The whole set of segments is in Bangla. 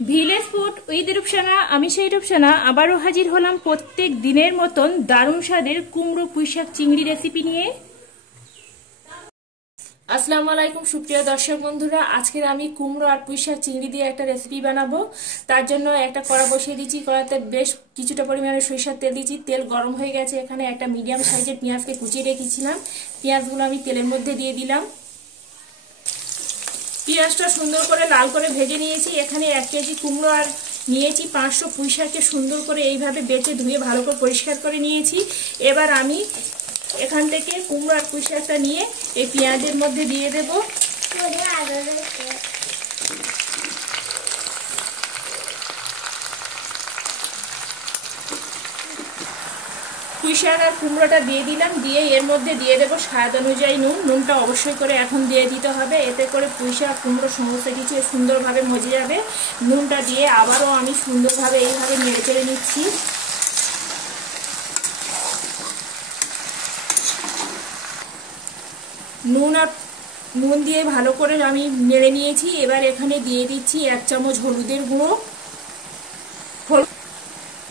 ভিলেজ ফুড উইথ রূপসানা, আমি সেই রূপসানা আবারও হাজির হলাম প্রত্যেক দিনের মতন দারুণ স্বাদের কুমড়ো পুঁইশাক চিংড়ি রেসিপি নিয়ে। আসসালামু আলাইকুম সুপ্রিয় দর্শক বন্ধুরা, আজকের আমি কুমড়ো আর পুঁইশাক চিংড়ি দিয়ে একটা রেসিপি বানাবো। তার জন্য একটা কড়া বসিয়ে দিচ্ছি, কড়াতে বেশ কিছুটা পরিমাণে সরিষার তেল দিচ্ছি। তেল গরম হয়ে গেছে, এখানে একটা মিডিয়াম সাইজের পেঁয়াজকে কুচিয়ে রেখেছিলাম, পেঁয়াজগুলো আমি তেলের মধ্যে দিয়ে দিলাম। পেঁয়াজটা সুন্দর করে লাল করে ভেজে নিয়েছি। এখানে 1 কেজি কুমড়ো আর নিয়েছি 500 পুঁইশাককে সুন্দর করে এইভাবে বেছে ধুয়ে ভালো করে পরিষ্কার করে নিয়েছি। এবার আমি এখান থেকে কুমড়ো আর পুঁইশাকটা নিয়ে এই পেঁয়াজের মধ্যে দিয়ে দেব। পুঁইশাক আর কুমড়োটা দিয়ে দিলাম, দিয়ে এর মধ্যে দিয়ে দেবো স্বাদ অনুযায়ী নুন। নুনটা অবশ্যই করে এখন দিয়ে দিতে হবে, এতে করে পুঁইশাক কুমড়ো সমস্ত কিছু সুন্দরভাবে মজে যাবে। নুনটা দিয়ে আবারও আমি সুন্দরভাবে এইভাবে নেড়ে চেড়ে নিচ্ছি। নুন দিয়ে ভালো করে আমি নেড়ে নিয়েছি। এবার এখানে দিয়ে দিচ্ছি 1 চামচ হলুদের গুঁড়ো।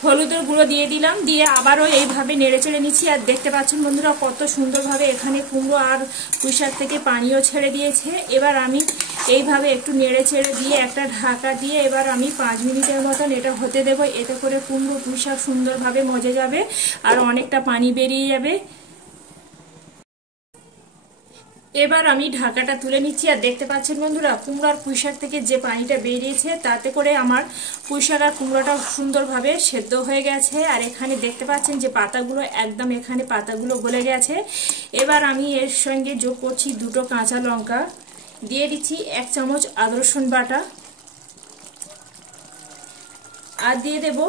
হলুদের গুঁড়ো দিয়ে দিলাম, দিয়ে আবারও এইভাবে নেড়ে চেড়ে নিচ্ছি। আর দেখতে পাচ্ছেন বন্ধুরা কত সুন্দরভাবে এখানে কুমড়ো আর পুঁইশাক থেকে পানিও ছেড়ে দিয়েছে। এবার আমি এইভাবে একটু নেড়ে চেড়ে দিয়ে একটা ঢাকা দিয়ে এবার আমি 5 মিনিটের মতন এটা হতে দেব। এতে করে কুমড়ো পুঁইশাক সুন্দরভাবে মজে যাবে আর অনেকটা পানি বেরিয়ে যাবে। এবার আমি ঢাকাটা তুলে নিচ্ছি। আর দেখতে পাচ্ছেন বন্ধুরা কুমড়ো আর পুঁইশাক থেকে যে পানিটা বেরিয়েছে তাতে করে আমার পুঁইশাক আর কুমড়োটা সুন্দরভাবে সেদ্ধ হয়ে গেছে। আর এখানে দেখতে পাচ্ছেন যে পাতাগুলো একদম এখানে পাতাগুলো গলে গেছে। এবার আমি এর সঙ্গে যোগ করছি 2টো কাঁচা লঙ্কা, দিয়ে দিচ্ছি 1 চামচ আদা রসুন বাটা, আর দিয়ে দেব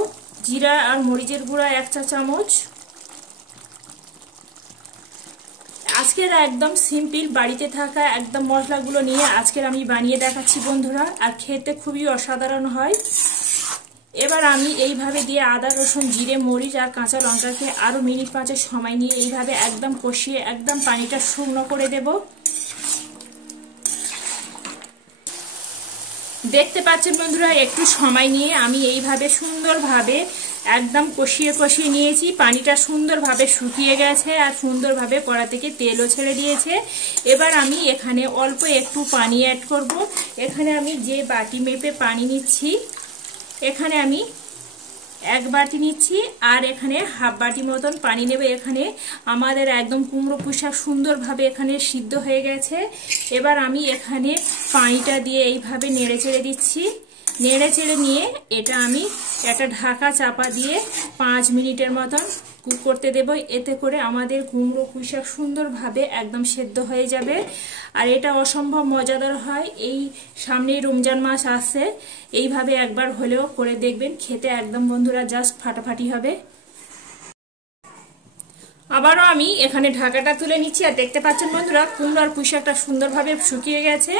জিরা আর মরিচের গুঁড়া 1 চা চামচ। আজকের একদম সিম্পল বাড়িতে থাকা একদম মশলাগুলো নিয়ে আজকের আমি বানিয়ে দেখাচ্ছি বন্ধুরা, আর খেতে খুবই অসাধারণ হয়। এবার আমি এইভাবে দিয়ে আদা রসুন জিরে মরিচ আর কাঁচা লঙ্কাকে আরো মিনিট 5 সময় নিয়ে এইভাবে একদম কষিয়ে একদম পানিটা শুকনো করে দেব। দেখতে পাচ্ছেন বন্ধুরা একটু সময় নিয়ে আমি এইভাবে সুন্দরভাবে একদম কষিয়ে কষিয়ে নিয়েছি। পানিটা সুন্দরভাবে শুকিয়ে গেছে আর সুন্দরভাবে কড়া থেকে তেলও ছেড়ে দিয়েছে। এবার আমি এখানে অল্প একটু পানি অ্যাড করব। এখানে আমি যে বাটি মেপে পানি নিচ্ছি, এখানে আমি 1 বাটি নিচ্ছি আর এখানে হাফ বাটি মতন পানি নেবে। এখানে আমাদের একদম কুমড়ো পুঁইশাক সুন্দরভাবে এখানে সিদ্ধ হয়ে গেছে। এবার আমি এখানে পানিটা দিয়ে এইভাবে নেড়ে চেড়ে দিচ্ছি। নেড়ে চেড়ে নিয়ে এটা আমি একটা ঢাকা চাপা দিয়ে 5 মিনিটের মতন কুক করতে দেব। এতে করে আমাদের কুমড়ো পুঁইশাক সুন্দরভাবে একদম সেদ্ধ হয়ে যাবে আর এটা অসম্ভব মজাদার হয়। এই সামনেই রমজান মাস আসছে, এইভাবে একবার হলেও করে দেখবেন, খেতে একদম বন্ধুরা জাস্ট ফাটাফাটি হবে। আবারও আমি এখানে ঢাকাটা তুলে নিচ্ছি। আর দেখতে পাচ্ছেন বন্ধুরা কুমড়ো আর পুঁইশাকটা সুন্দরভাবে শুকিয়ে গেছে।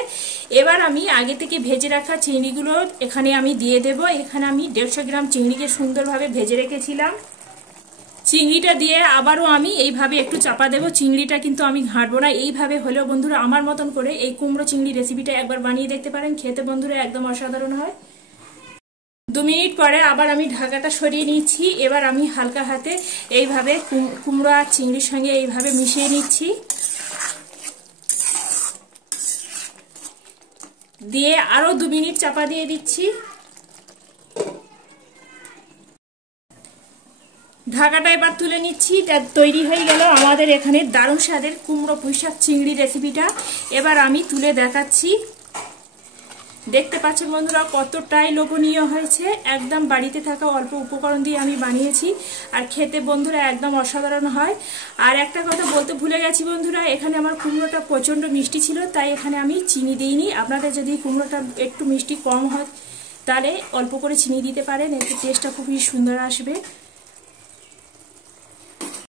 এবার আমি আগে থেকে ভেজে রাখা চিংড়িগুলো এখানে আমি দিয়ে দেব। এখানে আমি 150 গ্রাম চিংড়িকে সুন্দরভাবে ভেজে রেখেছিলাম। চিংড়িটা দিয়ে আবারও আমি এইভাবে একটু চাপা দেব। চিংড়িটা কিন্তু আমি ঘাঁটবো না, এইভাবে হলেও বন্ধুরা আমার মতন করে এই কুমড়ো চিংড়ি রেসিপিটা একবার বানিয়ে দেখতে পারেন, খেতে বন্ধুরা একদম অসাধারণ হয়। 2 মিনিট পরে আবার আমি ঢাকাটা সরিয়ে নিচ্ছি। এবার আমি হালকা হাতে এইভাবে কুমড়ো আর চিংড়ির সঙ্গে এইভাবে মিশিয়ে নিচ্ছি, দিয়ে আরো 2 মিনিট চাপা দিয়ে দিচ্ছি। ঢাকাটা এবার তুলে নিচ্ছি। তৈরি হয়ে গেল আমাদের এখানে দারুণ স্বাদের কুমড়ো পুঁইশাক চিংড়ি রেসিপিটা। এবার আমি তুলে দেখাচ্ছি। দেখতে পাচ্ছেন বন্ধুরা কতটাই লোভনীয় হয়েছে। একদম বাড়িতে থাকা অল্প উপকরণ দিয়ে আমি বানিয়েছি আর খেতে বন্ধুরা একদম অসাধারণ হয়। আর একটা কথা বলতে ভুলে গেছি বন্ধুরা, এখানে আমার কুমড়োটা প্রচণ্ড মিষ্টি ছিল, তাই এখানে আমি চিনি দিইনি। আপনাদের যদি কুমড়োটা একটু মিষ্টি কম হয় তাহলে অল্প করে চিনি দিতে পারেন, এতে টেস্টটা খুবই সুন্দর আসবে।